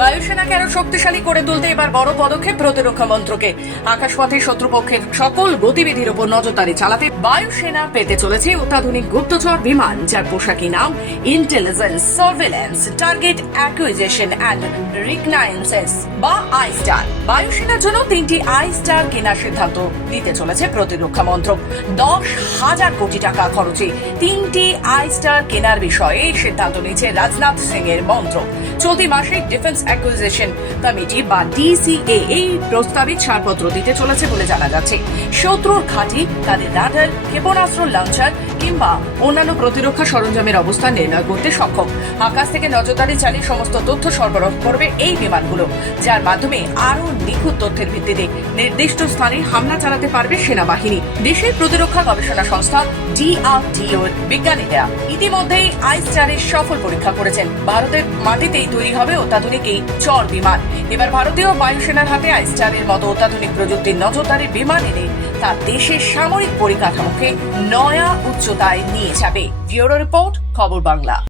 বায়ুসেনাকে আরও শক্তিশালী করে তুলতে এবার বড় পদক্ষেপ প্রতিরক্ষা মন্ত্রকে? আকাশপথে শত্রুপক্ষের সকল গতিবিধির উপর নজরদারি চালাতে বায়ুসেনা পেতে চলেছে অত্যাধুনিক গুপ্তচর বিমান, যার পোশাকি নাম intelligence surveillance target acquisition and reconnaissance বা আই স্টার বায়ুসেনার জন্য তিনটি আই স্টার কেনার সিদ্ধান্ত নিতে চলেছে প্রতিরক্ষা মন্ত্রক। দশ হাজার কোটি টাকা খরচে তিনটি আই স্টার কেনার বিষয়ে সিদ্ধান্ত নিয়েছে রাজনাথ সিং এর মন্ত্রক। চলতি মাসে ডিফেন্স অ্যাকুইজিশন কমিটি বা ডিসিএ এই ছাড়পত্র দিতে চলেছে বলে জানা যাচ্ছে। শত্রুর ঘাঁটি, তাদের রাডার, ক্ষেপণাস্ত্র লঞ্চার কিংবা অন্যান্য প্রতিরক্ষা সরঞ্জামের অবস্থান নির্ণয় করতে সক্ষম। আকাশ থেকে নজরদারি চালিয়ে সমস্ত তথ্য সরবরাহ করবে এই বিমানগুলো, যার মাধ্যমে আরও নিখুঁত তথ্যের ভিত্তিতে নির্দিষ্ট স্থানে হামলা চালাতে পারবে সেনাবাহিনী। দেশের প্রতিরক্ষা গবেষণা সংস্থা ডিআরডিও এর বিজ্ঞানীরা ইতিমধ্যেই আইস্টারের সফল পরীক্ষা করেছেন। ভারতের মাটিতেই তৈরি হবে অত্যাধুনিক এই চর বিমান। এবার ভারতীয় বায়ুসেনার হাতে আইস্টারের মতো অত্যাধুনিক প্রযুক্তির নজরদারি বিমান এনে তা দেশের সামরিক পরিকাঠামোকে নয়া উচ্চতায় নিয়ে যাবে। ব্যুরো রিপোর্ট খবর বাংলা।